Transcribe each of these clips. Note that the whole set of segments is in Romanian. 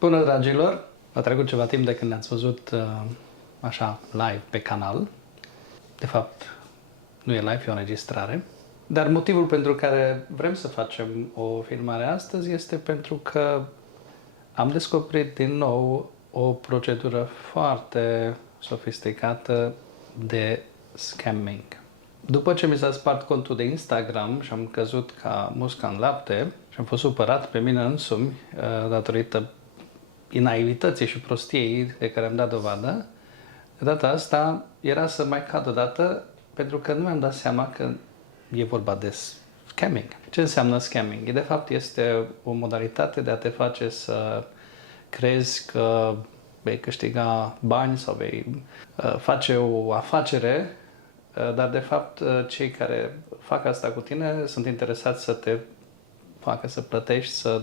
Bună, dragilor! A trecut ceva timp de când ne-ați văzut așa live pe canal. De fapt, nu e live, e o înregistrare. Dar motivul pentru care vrem să facem o filmare astăzi este pentru că am descoperit din nou o procedură foarte sofisticată de scamming. După ce mi s-a spart contul de Instagram și am căzut ca musca în lapte și am fost supărat pe mine însumi datorită naivității și prostiei de care am dat dovadă, de data asta era să mai cad o dată pentru că nu mi-am dat seama că e vorba de scamming. Ce înseamnă scamming? De fapt este o modalitate de a te face să crezi că vei câștiga bani sau vei face o afacere, dar de fapt cei care fac asta cu tine sunt interesați să te facă să plătești, să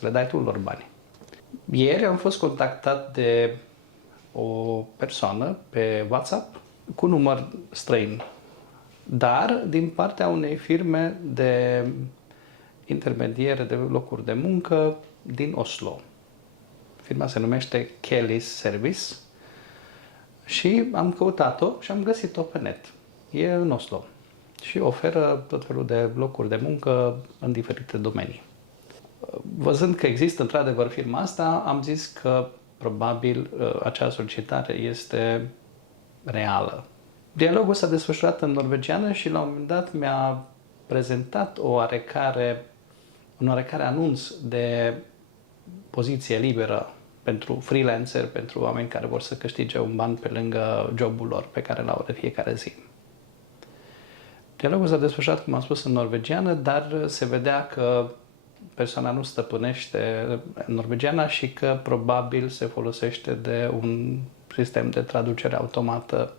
le dai tu lor bani. Ieri am fost contactat de o persoană pe WhatsApp cu număr străin, dar din partea unei firme de intermediere de locuri de muncă din Oslo. Firma se numește Kelly's Service și am căutat-o și am găsit-o pe net. E în Oslo și oferă tot felul de locuri de muncă în diferite domenii. Văzând că există într-adevăr firma asta, am zis că probabil acea solicitare este reală. Dialogul s-a desfășurat în norvegiană și la un moment dat mi-a prezentat un oarecare anunț de poziție liberă pentru freelancer, pentru oameni care vor să câștige un ban pe lângă jobul lor pe care l-au de fiecare zi. Dialogul s-a desfășurat, cum am spus, în norvegiană, dar se vedea că persoana nu stăpânește norvegiana și că probabil se folosește de un sistem de traducere automată,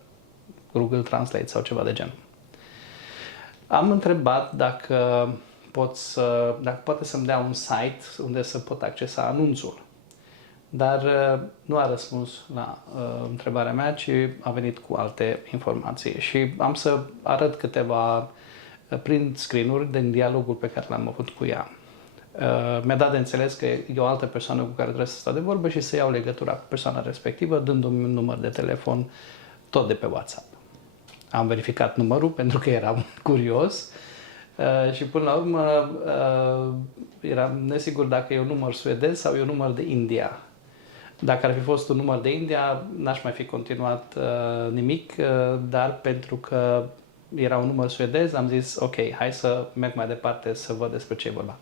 Google Translate sau ceva de genul. Am întrebat dacă poate să-mi dea un site unde să pot accesa anunțul, dar nu a răspuns la întrebarea mea, ci a venit cu alte informații și am să arăt câteva print screen-uri din dialogul pe care l-am avut cu ea. Mi-a dat de înțeles că e o altă persoană cu care trebuie să stau de vorbă și să iau legătura cu persoana respectivă, dându-mi un număr de telefon tot de pe WhatsApp. Am verificat numărul pentru că eram curios și până la urmă eram nesigur dacă e un număr suedez sau e un număr de India. Dacă ar fi fost un număr de India, n-aș mai fi continuat nimic, dar pentru că era un număr suedez, am zis ok, hai să merg mai departe să văd despre ce e vorba.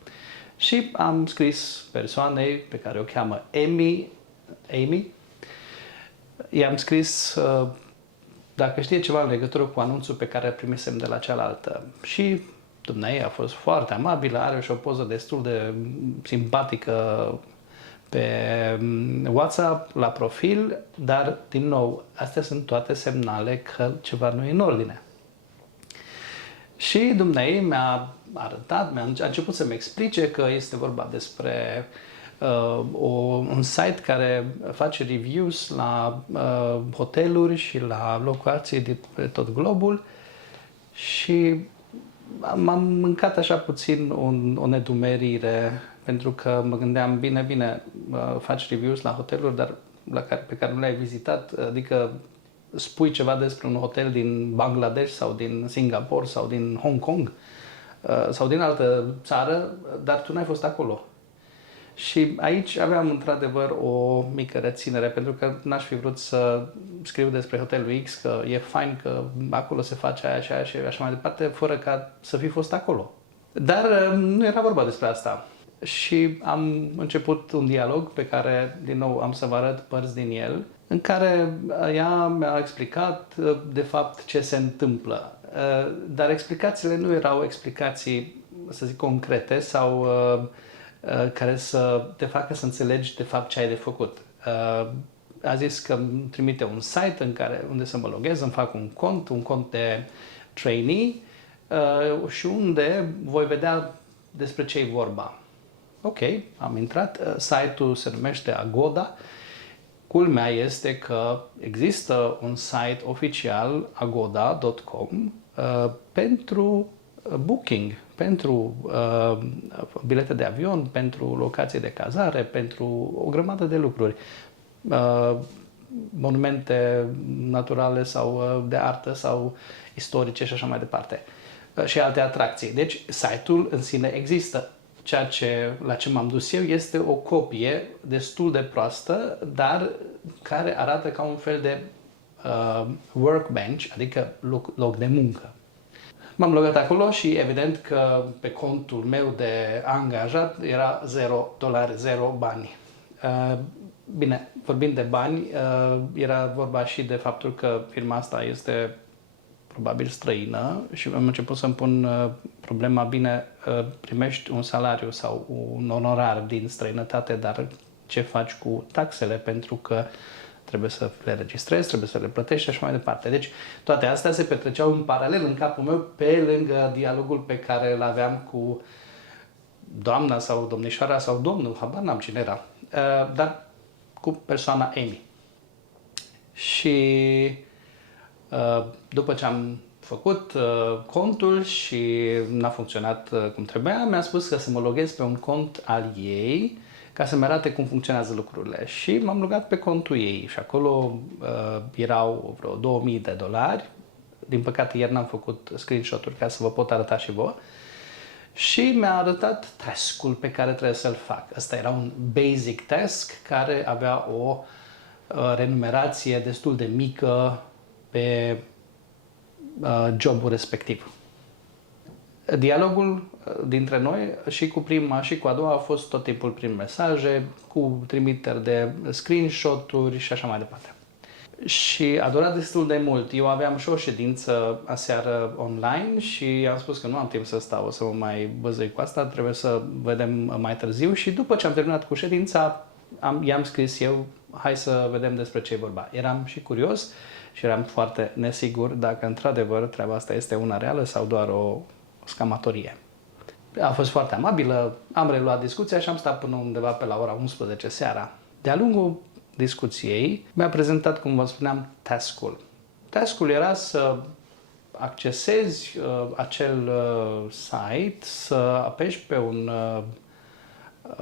Și am scris persoanei pe care o cheamă Amy. I-am scris dacă știe ceva în legătură cu anunțul pe care îl primisem de la cealaltă. Și dumneavoastră a fost foarte amabilă, are și o poză destul de simpatică pe WhatsApp, la profil, dar, din nou, astea sunt toate semnale că ceva nu e în ordine. Și dumneavoastră mi-a arătat, a început să-mi explice că este vorba despre un site care face reviews la hoteluri și la locații de pe tot globul și m-am mâncat așa puțin o nedumerire, pentru că mă gândeam, bine, faci reviews la hoteluri, dar pe care nu le-ai vizitat, adică spui ceva despre un hotel din Bangladesh sau din Singapore sau din Hong Kong sau din altă țară, dar tu n-ai fost acolo. Și aici aveam într-adevăr o mică reținere, pentru că n-aș fi vrut să scriu despre hotelul X că e fain că acolo se face aia și aia și așa mai departe, fără ca să fi fost acolo. Dar nu era vorba despre asta. Și am început un dialog pe care, din nou, am să vă arăt părți din el, în care ea mi-a explicat de fapt ce se întâmplă. Dar explicațiile nu erau explicații, să zic, concrete sau care să te facă să înțelegi de fapt ce ai de făcut. A zis că îmi trimite un site unde să mă loghez, îmi fac un cont de trainee și unde voi vedea despre ce e vorba. Ok, am intrat, site-ul se numește Agoda. Culmea este că există un site oficial, agoda.com, pentru booking, pentru bilete de avion, pentru locații de cazare, pentru o grămadă de lucruri. Monumente naturale sau de artă sau istorice și așa mai departe. Și alte atracții. Deci, site-ul în sine există. La ce m-am dus eu este o copie destul de proastă, dar care arată ca un fel de workbench, adică loc de muncă. M-am logat acolo și evident că pe contul meu de angajat era $0, 0 bani. Bine, vorbind de bani, era vorba și de faptul că firma asta este probabil străină și am început să-mi pun problema, bine, primești un salariu sau un onorar din străinătate, dar ce faci cu taxele, pentru că trebuie să le registrezi, trebuie să le plătești și așa mai departe. Deci toate astea se petreceau în paralel în capul meu, pe lângă dialogul pe care îl aveam cu doamna sau domnișoara sau domnul, habar n-am cine era, dar cu persoana Amy. Și după ce am făcut contul și n-a funcționat cum trebuia, mi-a spus că să mă loghez pe un cont al ei ca să-mi arate cum funcționează lucrurile. Și m-am logat pe contul ei și acolo erau vreo $2000. Din păcate ieri n-am făcut screenshot-uri ca să vă pot arăta și vouă. Și mi-a arătat task-ul pe care trebuie să-l fac. Ăsta era un basic task care avea o renumerație destul de mică pe jobul respectiv. Dialogul dintre noi și cu prima și cu a doua a fost tot timpul prin mesaje, cu trimiteri de screenshot-uri și așa mai departe. Și a durat destul de mult. Eu aveam și o ședință aseară online și am spus că nu am timp să stau, să mă mai băzăi cu asta, trebuie să vedem mai târziu. Și după ce am terminat cu ședința, i-am scris eu, hai să vedem despre ce e vorba. Eram și curios și eram foarte nesigur dacă într-adevăr treaba asta este una reală sau doar o scamatorie. A fost foarte amabilă, am reluat discuția și am stat până undeva pe la ora 11 seara. De-a lungul discuției mi-a prezentat, cum vă spuneam, task-ul. Task-ul era să accesezi acel site, să apeși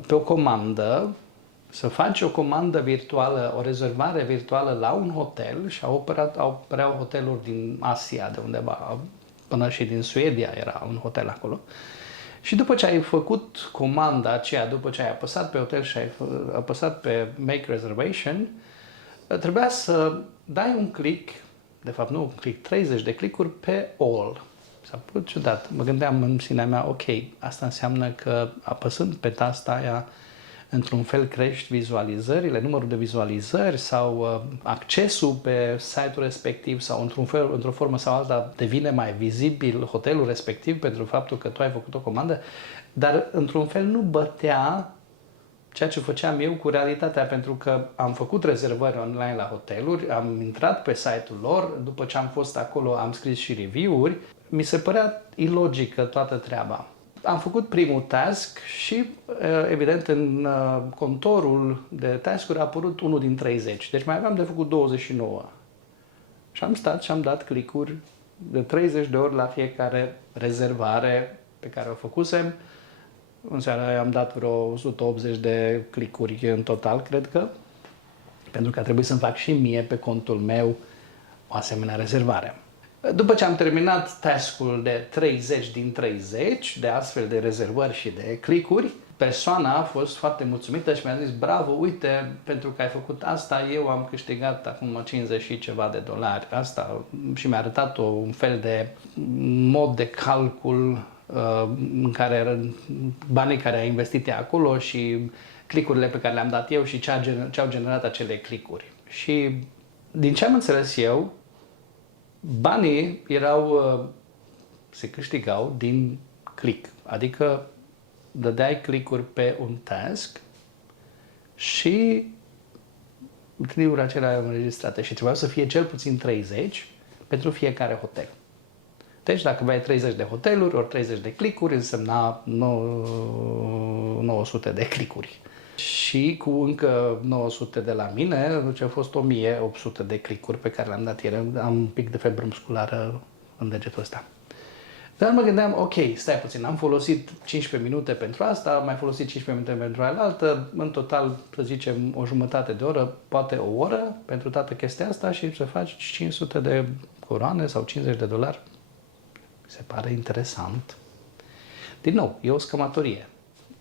pe o comandă, să faci o comandă virtuală, o rezervare virtuală la un hotel și apăreau hoteluri din Asia, de undeva, până și din Suedia era un hotel acolo. Și după ce ai făcut comanda aceea, după ce ai apăsat pe hotel și ai apăsat pe Make Reservation, trebuia să dai un click, de fapt nu un click, 30 de clickuri pe All. S-a părut ciudat. Mă gândeam în sinea mea, ok, asta înseamnă că apăsând pe tasta aia, într-un fel crești vizualizările, numărul de vizualizări sau accesul pe site-ul respectiv sau într-o formă sau alta devine mai vizibil hotelul respectiv pentru faptul că tu ai făcut o comandă, dar într-un fel nu bătea ceea ce făceam eu cu realitatea, pentru că am făcut rezervări online la hoteluri, am intrat pe site-ul lor, după ce am fost acolo am scris și review-uri, mi se părea ilogică toată treaba. Am făcut primul task și, evident, în contorul de task-uri a apărut unul din 30. Deci mai aveam de făcut 29. Și am stat și am dat click-uri de 30 de ori la fiecare rezervare pe care o făcusem. În seara aia am dat vreo 180 de click-uri în total, cred că, pentru că a trebuit să-mi fac și mie pe contul meu o asemenea rezervare. După ce am terminat task-ul de 30 din 30, de astfel de rezervări și de click-uri, persoana a fost foarte mulțumită și mi-a zis, bravo, uite, pentru că ai făcut asta, eu am câștigat acum 50 și ceva de dolari. Asta și mi-a arătat un fel de mod de calcul în care banii care a investit ea acolo și click-urile pe care le-am dat eu și ce au generat acele click-uri. Și din ce am înțeles eu, banii se câștigau din click, adică dădeai click-uri pe un task și click-urile acelea erau înregistrate și trebuiau să fie cel puțin 30 pentru fiecare hotel. Deci dacă aveai 30 de hoteluri ori 30 de click-uri, însemna 900 de click-uri. Și cu încă 900 de la mine, deci au fost 1800 de click-uri pe care le-am dat ieri. Am un pic de febră musculară în degetul ăsta. Dar mă gândeam, ok, stai puțin, am folosit 15 minute pentru asta, am mai folosit 15 minute pentru alaltă, în total, să zicem, o jumătate de oră, poate o oră pentru toată chestia asta și să faci 500 de coroane sau $50. Se pare interesant. Din nou, e o scămătorie.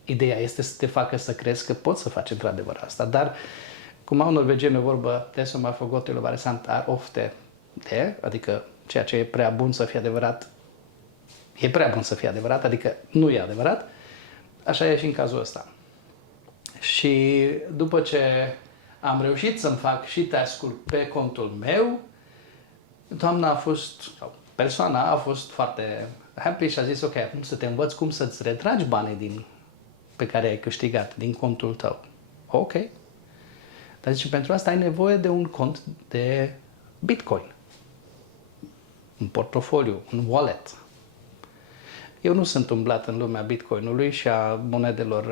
Ideea este să te facă să crezi că poți să faci într-adevăr asta, dar cum au norvegieni o vorbă, det som har fått till att vara sant är ofta det, adică ceea ce e prea bun să fie adevărat, e prea bun să fie adevărat, adică nu e adevărat. Așa e și în cazul ăsta. Și după ce am reușit să-mi fac și task-ul pe contul meu, doamna a fost, sau persoana a fost foarte happy și a zis, ok, acum să te învăț cum să-ți retragi banii pe care ai câștigat din contul tău. Ok. Dar zice, pentru asta ai nevoie de un cont de Bitcoin. Un portofoliu, un wallet. Eu nu sunt umblat în lumea Bitcoinului și a monedelor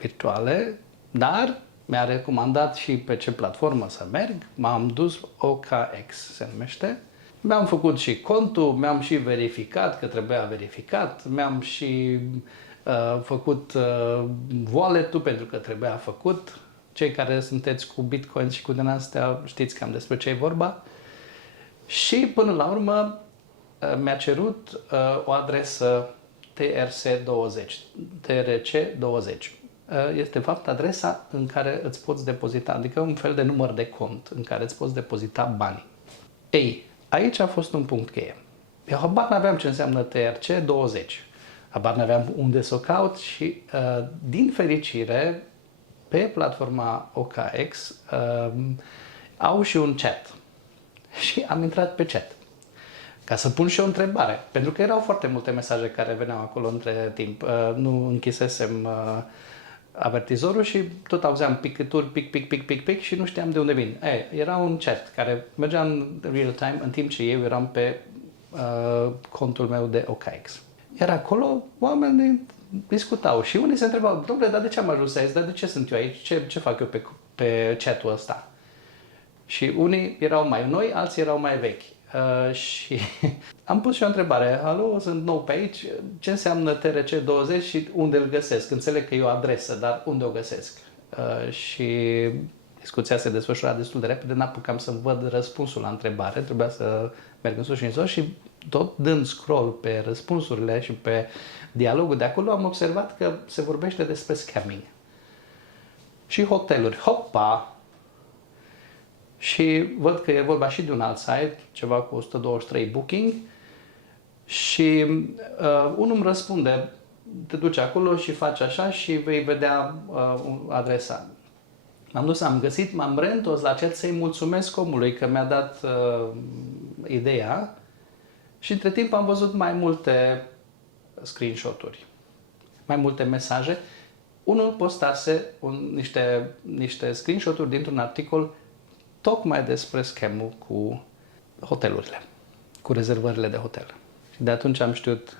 virtuale, dar mi-a recomandat și pe ce platformă să merg. M-am dus, OKX se numește. Mi-am făcut și contul, mi-am și verificat că trebuia verificat, mi-am și făcut wallet-ul pentru că trebuia făcut. Cei care sunteți cu Bitcoin și cu din astea știți cam despre ce e vorba. Și până la urmă mi-a cerut o adresă TRC20. Este de fapt adresa în care îți poți depozita, adică un fel de număr de cont în care îți poți depozita banii. Ei, aici a fost un punct cheie. Eu habar n-aveam ce înseamnă TRC20. Habar n-aveam unde să o caut și, din fericire, pe platforma OKX au și un chat. Și am intrat pe chat ca să pun și o întrebare. Pentru că erau foarte multe mesaje care veneau acolo între timp. Nu închisesem avertizorul și tot auzeam picături, pic și nu știam de unde vin. Era un chat care mergea în real time în timp ce eu eram pe contul meu de OKX. Iar acolo oamenii discutau și unii se întrebau, dom'le, dar de ce am ajuns aici? Dar de ce sunt eu aici? Ce fac eu pe chat-ul ăsta? Și unii erau mai noi, alții erau mai vechi. Și am pus și o întrebare. Alo, sunt nou pe aici. Ce înseamnă TRC20 și unde îl găsesc? Înțeleg că e o adresă, dar unde o găsesc? Și discuția se desfășura destul de repede. N-apucam să văd răspunsul la întrebare. Trebuia să merg în sus și în jos și tot dând scroll pe răspunsurile și pe dialogul de acolo, am observat că se vorbește despre scamming. Și hoteluri. Hopa! Și văd că e vorba și de un alt site, ceva cu 123 booking și unul îmi răspunde, te duci acolo și faci așa și vei vedea adresa. M-am dus, am găsit, m-am reîntors la chat să-i mulțumesc omului că mi-a dat ideea și între timp am văzut mai multe screenshot-uri, mai multe mesaje. Unul postase niște screenshot-uri dintr-un articol tocmai despre scam-ul cu hotelurile, cu rezervările de hotel. Și de atunci am știut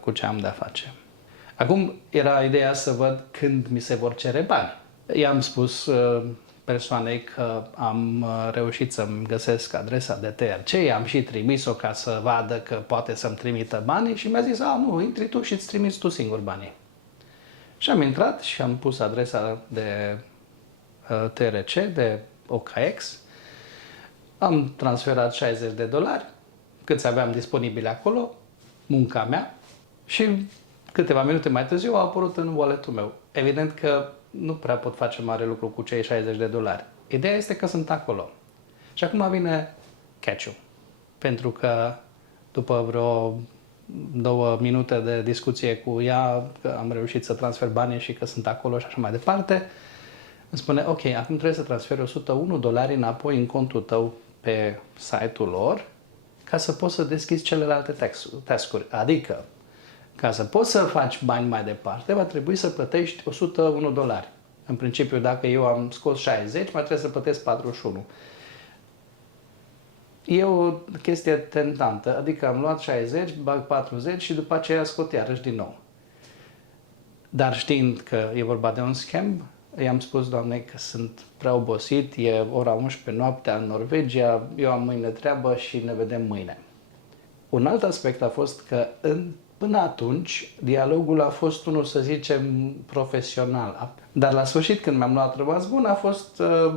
cu ce am de-a face. Acum era ideea să văd când mi se vor cere bani. I-am spus persoanei că am reușit să-mi găsesc adresa de TRC, i-am și trimis-o ca să vadă că poate să-mi trimită banii și mi-a zis, nu, intri tu și îți trimiți tu singur banii. Și am intrat și am pus adresa de TRC, de OKX, am transferat $60, câți aveam disponibile acolo, munca mea și câteva minute mai târziu a apărut în wallet-ul meu. Evident că nu prea pot face mare lucru cu cei $60. Ideea este că sunt acolo. Și acum vine catch-ul. Pentru că după vreo 2 minute de discuție cu ea, că am reușit să transfer banii și că sunt acolo și așa mai departe, îmi spune, ok, acum trebuie să transferi $101 înapoi în contul tău pe site-ul lor ca să poți să deschizi celelalte task-uri. Adică, ca să poți să faci bani mai departe, va trebui să plătești $101. În principiu, dacă eu am scos 60, mai trebuie să plătesc 41. E o chestie tentantă, adică am luat 60, bag 40 și după aceea scot iarăși din nou. Dar știind că e vorba de un scam, i-am spus doamnei că sunt prea obosit, e ora 11 noaptea în Norvegia, eu am mâine treabă și ne vedem mâine. Un alt aspect a fost că în Până atunci, dialogul a fost unul, să zicem, profesional. Dar la sfârșit, când mi-am luat rămas bun,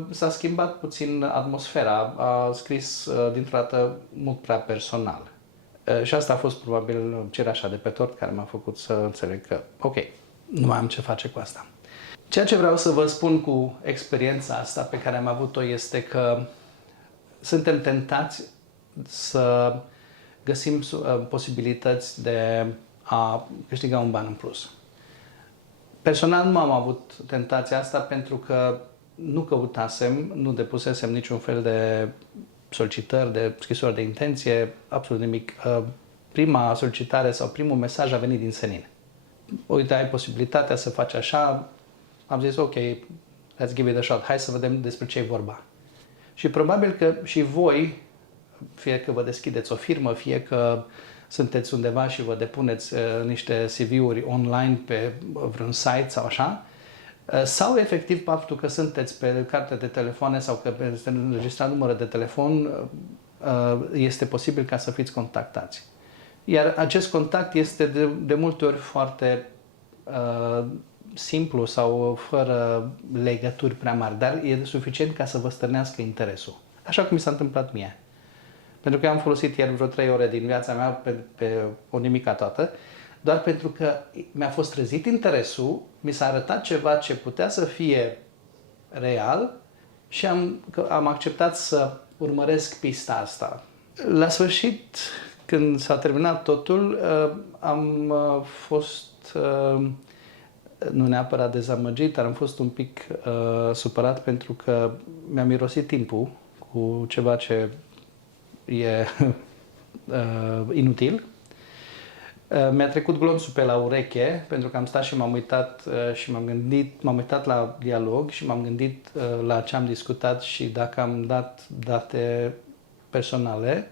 s-a schimbat puțin atmosfera. A scris dintr-o dată mult prea personal. Și asta a fost probabil cereașa de pe tort care m-a făcut să înțeleg că, ok, nu mai am ce face cu asta. Ceea ce vreau să vă spun cu experiența asta pe care am avut-o este că suntem tentați să găsim posibilități de a câștiga un ban în plus. Personal nu am avut tentația asta pentru că nu căutasem, nu depusesem niciun fel de solicitări, de scrisori de intenție, absolut nimic. Prima solicitare sau primul mesaj a venit din senin. Uite, ai posibilitatea să faci așa. Am zis, ok, let's give it a shot. Hai să vedem despre ce e vorba. Și probabil că și voi, fie că vă deschideți o firmă, fie că sunteți undeva și vă depuneți niște CV-uri online pe vreun site sau așa, sau efectiv faptul că sunteți pe carte de telefoane sau că este înregistrat numărul de telefon, este posibil ca să fiți contactați. Iar acest contact este de multe ori foarte simplu sau fără legături prea mari, dar e suficient ca să vă stârnească interesul. Așa cum mi s-a întâmplat mie. Pentru că am folosit ieri vreo 3 ore din viața mea pe o nimica toată, doar pentru că mi-a fost trezit interesul, mi s-a arătat ceva ce putea să fie real și am acceptat să urmăresc pista asta. La sfârșit, când s-a terminat totul, am fost nu neapărat dezamăgit, dar am fost un pic supărat pentru că mi-am mirosit timpul cu ceva ce e inutil. Mi-a trecut glonțul pe la ureche pentru că am stat și m-am uitat și m-am uitat la dialog și m-am gândit la ce am discutat și dacă am dat date personale.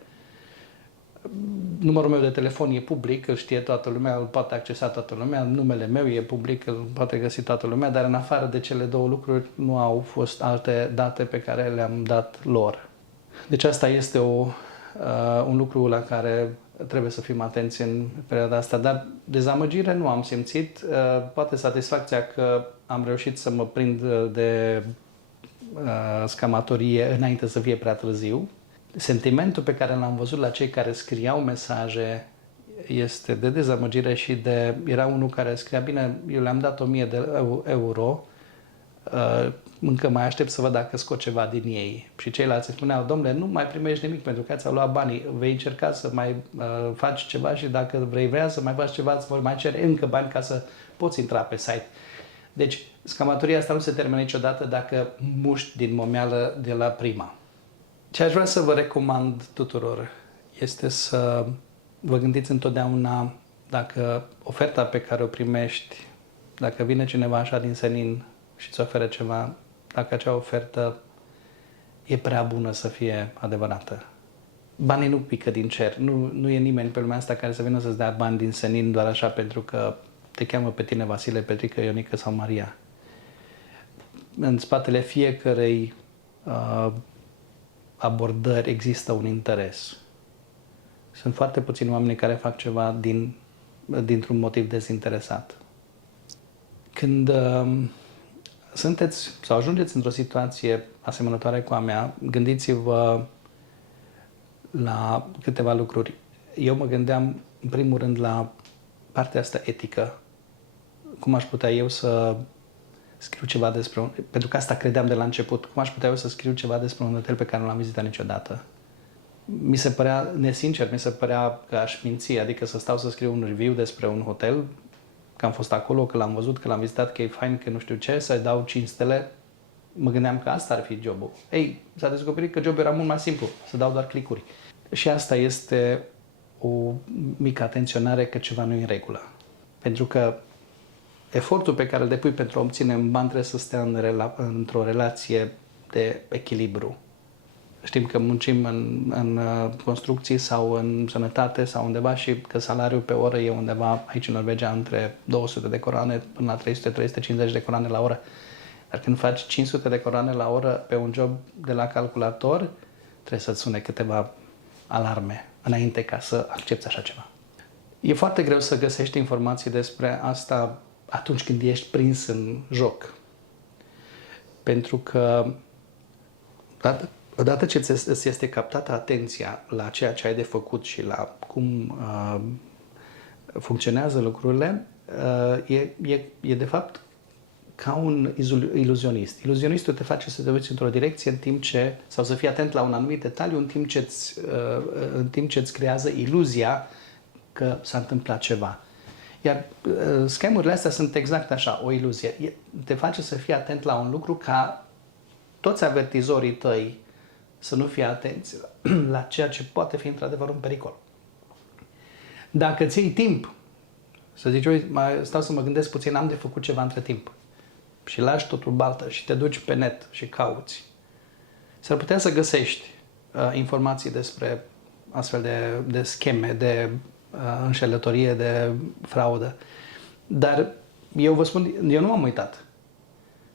Numărul meu de telefon e public, îl știe toată lumea, îl poate accesa toată lumea, numele meu e public, îl poate găsi toată lumea, dar în afară de cele două lucruri nu au fost alte date pe care le-am dat lor. Deci asta este un lucru la care trebuie să fim atenți în perioada asta, dar dezamăgire nu am simțit, poate satisfacția că am reușit să mă prind de scamatorie înainte să fie prea târziu. Sentimentul pe care l-am văzut la cei care scriau mesaje este de dezamăgire și era unul care scria, bine, eu le-am dat 1000 de euro, încă mai aștept să văd dacă scot ceva din ei. Și ceilalți spuneau, domnule, nu mai primești nimic pentru că ți-au luat banii, vei încerca să mai faci ceva și dacă vrea să mai faci ceva, îți vor mai cere încă bani ca să poți intra pe site. Deci, scamatoria asta nu se termină niciodată dacă muști din momeală de la prima. Ce aș vrea să vă recomand tuturor este să vă gândiți întotdeauna dacă oferta pe care o primești, dacă vine cineva așa din senin și îți oferă ceva, dacă acea ofertă e prea bună să fie adevărată. Banii nu pică din cer. Nu e nimeni pe lumea asta care să vină să-ți dea bani din senin doar așa pentru că te cheamă pe tine Vasile, Petrică, Ionică sau Maria. În spatele fiecărei abordări există un interes. Sunt foarte puțini oameni care fac ceva dintr-un motiv dezinteresat. Când sunteți sau ajungeți într-o situație asemănătoare cu a mea, gândiți-vă la câteva lucruri. Eu mă gândeam, în primul rând, la partea asta etică. Cum aș putea eu să scriu ceva despre pentru că asta credeam de la început. Cum aș putea eu să scriu ceva despre un hotel pe care nu l-am vizitat niciodată? Mi se părea nesincer, mi se părea că aș minți, adică să stau să scriu un review despre un hotel, că am fost acolo, că l-am văzut, că l-am vizitat, că e fain, că nu știu ce, să-i dau 5 stele. Mă gândeam că asta ar fi jobul. Ei, s-a descoperit că jobul era mult mai simplu, să dau doar clicuri. Și asta este o mică atenționare că ceva nu e în regulă. Pentru că efortul pe care îl depui pentru a obține un ban trebuie să stea într-o relație de echilibru. Știm că muncim în construcții sau în sănătate sau undeva și că salariul pe oră e undeva aici în Norvegia între 200 de coroane până la 300-350 de coroane la oră. Dar când faci 500 de coroane la oră pe un job de la calculator, trebuie să-ți sune câteva alarme înainte ca să accepți așa ceva. E foarte greu să găsești informații despre asta atunci când ești prins în joc. Pentru că odată ce îți este captată atenția la ceea ce ai de făcut și la cum funcționează lucrurile, e de fapt ca un iluzionist. Iluzionistul te face să te uiți într-o direcție în timp ce, sau să fii atent la un anumit detaliu în timp ce îți creează iluzia că s-a întâmplat ceva. Iar scamurile astea sunt exact așa, o iluzie. Te face să fii atent la un lucru ca toți avertizorii tăi să nu fie atenți la ceea ce poate fi într-adevăr un pericol. Dacă ți iei timp să zici, uite, mai stau să mă gândesc puțin, am de făcut ceva între timp și lași totul baltă și te duci pe net și cauți, s-ar putea să găsești informații despre astfel de scheme, de înșelătorie, de fraudă. Dar eu vă spun, eu nu m-am uitat.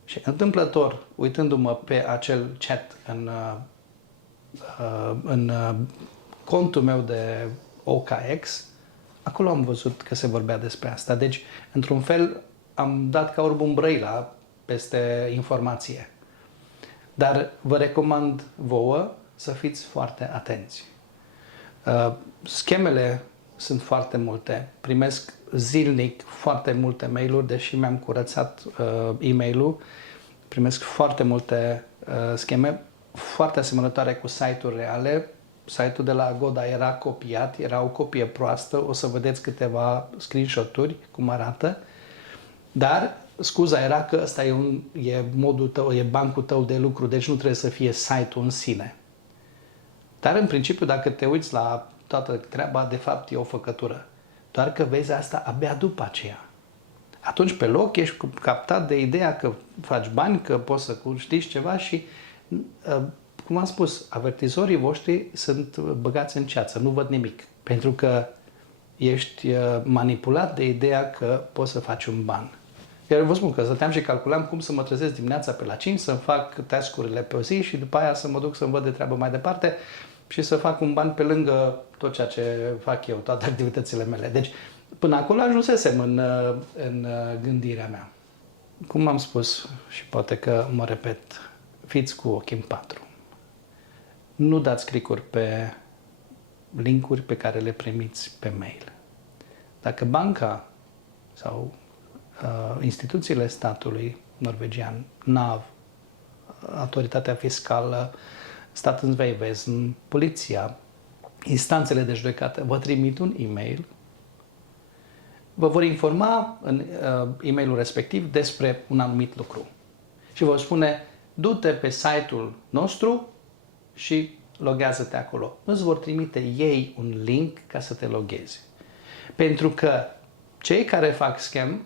Și întâmplător, uitându-mă pe acel chat în contul meu de OKX, acolo am văzut că se vorbea despre asta. Deci, într-un fel, am dat ca orbul brăila peste informație. Dar vă recomand vouă să fiți foarte atenți. Schemele sunt foarte multe. Primesc zilnic foarte multe mail-uri, deși mi-am curățat e-mail-ul. Primesc foarte multe scheme foarte asemănătoare cu site-uri reale. Site-ul de la Goda era copiat, era o copie proastă, o să vedeți câteva screenshot-uri cum arată. Dar scuza era că ăsta e modul tău, e bancul tău de lucru, deci nu trebuie să fie site-ul în sine. Dar în principiu, dacă te uiți la toată treaba, de fapt e o făcătură. Doar că vezi asta abia după aceea. Atunci pe loc ești captat de ideea că faci bani, că poți să câștigi ceva și, cum am spus, avertizorii voștri sunt băgați în ceață, nu văd nimic. Pentru că ești manipulat de ideea că poți să faci un ban. Iar eu vă spun că stăteam și calculam cum să mă trezesc dimineața pe la 5, să-mi fac task-urile pe o zi și după aia să mă duc să-mi văd de treabă mai departe și să fac un ban pe lângă tot ceea ce fac eu, toate activitățile mele. Deci, până acolo ajunsesem în gândirea mea. Cum am spus și poate că mă repet, fiți cu ochii în patru. Nu dați click-uri pe link-uri pe care le primiți pe mail. Dacă banca sau instituțiile statului norvegian, NAV, autoritatea fiscală, Statens-Vegvesen, poliția, instanțele de judecată vă trimit un e-mail, vă vor informa în e-mailul respectiv despre un anumit lucru. Și vă spune, du-te pe site-ul nostru și loghează-te acolo. Îți vor trimite ei un link ca să te loghezi. Pentru că cei care fac scam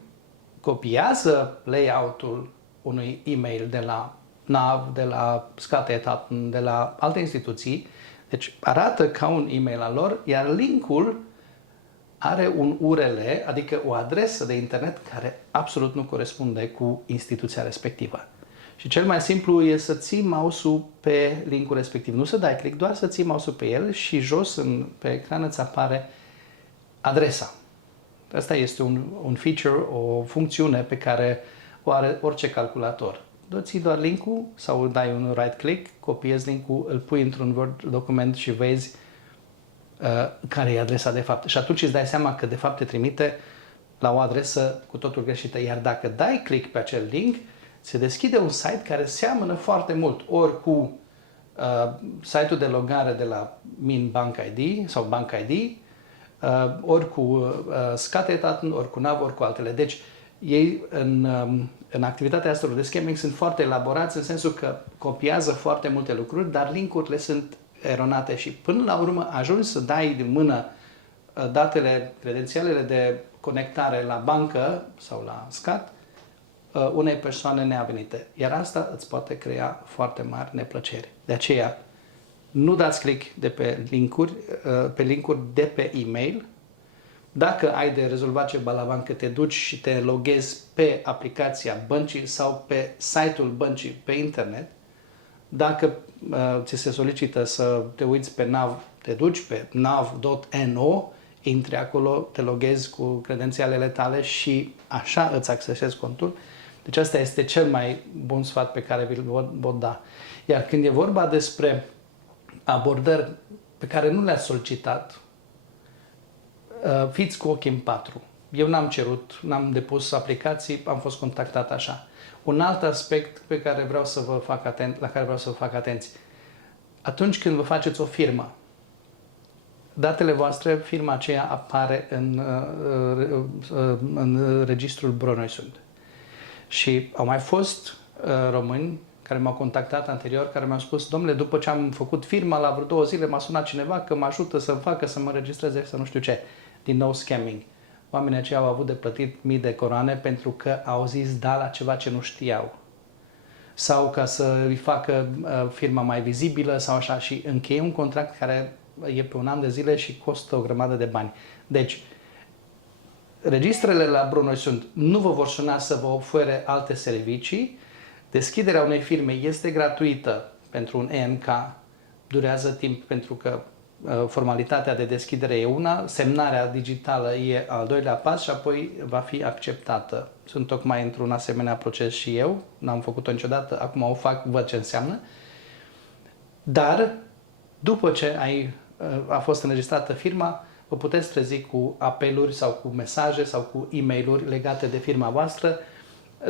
copiază layout-ul unui e-mail de la NAV, de la Skatteetaten, de la alte instituții, deci arată ca un e-mail al lor, iar linkul are un URL, adică o adresă de internet care absolut nu corespunde cu instituția respectivă. Și cel mai simplu e să ții mouse-ul pe linkul respectiv. Nu să dai click, doar să ții mouse-ul pe el și jos pe ecran îți apare adresa. Asta este un feature, o funcțiune pe care o are orice calculator. Ții doar link-ul sau dai un right click, copiezi link-ul, îl pui într-un Word document și vezi care e adresa de fapt. Și atunci îți dai seama că de fapt te trimite la o adresă cu totul greșită. Iar dacă dai click pe acel link, se deschide un site care seamănă foarte mult ori cu site-ul de logare de la Min Bank ID sau Bank ID, ori cu Skatteetaten, ori cu NAV, ori cu altele. Deci ei în activitatea asta de scamming sunt foarte elaborați în sensul că copiază foarte multe lucruri, dar link-urile sunt eronate și până la urmă ajungi să dai din mână datele, credențialele de conectare la bancă sau la scat unei persoane neavenite. Iar asta îți poate crea foarte mari neplăceri. De aceea, nu dați click de pe link-uri de pe e-mail. Dacă ai de rezolvat ceva la bancă, te duci și te loghezi pe aplicația băncii sau pe site-ul băncii pe internet. Dacă ți se solicită să te uiți pe NAV, te duci pe nav.no, intri acolo, te loghezi cu credențialele tale și așa îți accesezi contul. Deci asta este cel mai bun sfat pe care vi-l pot da. Iar când e vorba despre abordări pe care nu le-ați solicitat, fiți cu ochii în patru. Eu n-am cerut, n-am depus aplicații, am fost contactat așa. Un alt aspect pe care vreau să vă fac la care vreau să vă fac atenți. Atunci când vă faceți o firmă, datele voastre, firma aceea apare în registrul Brønnøysund. Și au mai fost români care m-au contactat anterior, care mi-au spus: domnule, după ce am făcut firma, la vreo 2 zile m-a sunat cineva că mă ajută să facă, să mă registreze, să nu știu ce. Din nou scamming. Oamenii aceia au avut de plătit mii de coroane pentru că au zis da la ceva ce nu știau. Sau ca să îi facă firma mai vizibilă sau așa, și încheie un contract care e pe 1 an de zile și costă o grămadă de bani. Deci, registrele la Brønnøysund nu vă vor suna să vă ofere alte servicii. Deschiderea unei firme este gratuită pentru un ENK, durează timp pentru că formalitatea de deschidere e una, semnarea digitală e al doilea pas și apoi va fi acceptată. Sunt tocmai într-un asemenea proces și eu, n-am făcut-o niciodată, acum o fac, văd ce înseamnă. Dar, după ce a fost înregistrată firma, vă puteți trezi cu apeluri sau cu mesaje sau cu e-mail-uri legate de firma voastră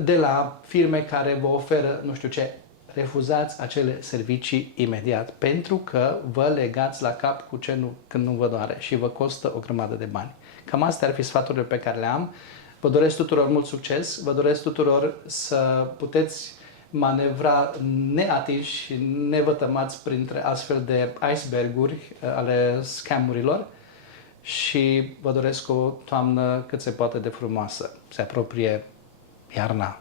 de la firme care vă oferă nu știu ce. Refuzați acele servicii imediat, pentru că vă legați la cap cu ce când nu vă doare și vă costă o grămadă de bani. Cam astea ar fi sfaturile pe care le am. Vă doresc tuturor mult succes, vă doresc tuturor să puteți manevra neatinși și nevătămați printre astfel de iceberguri ale scamurilor și vă doresc o toamnă cât se poate de frumoasă. Se apropie iarna.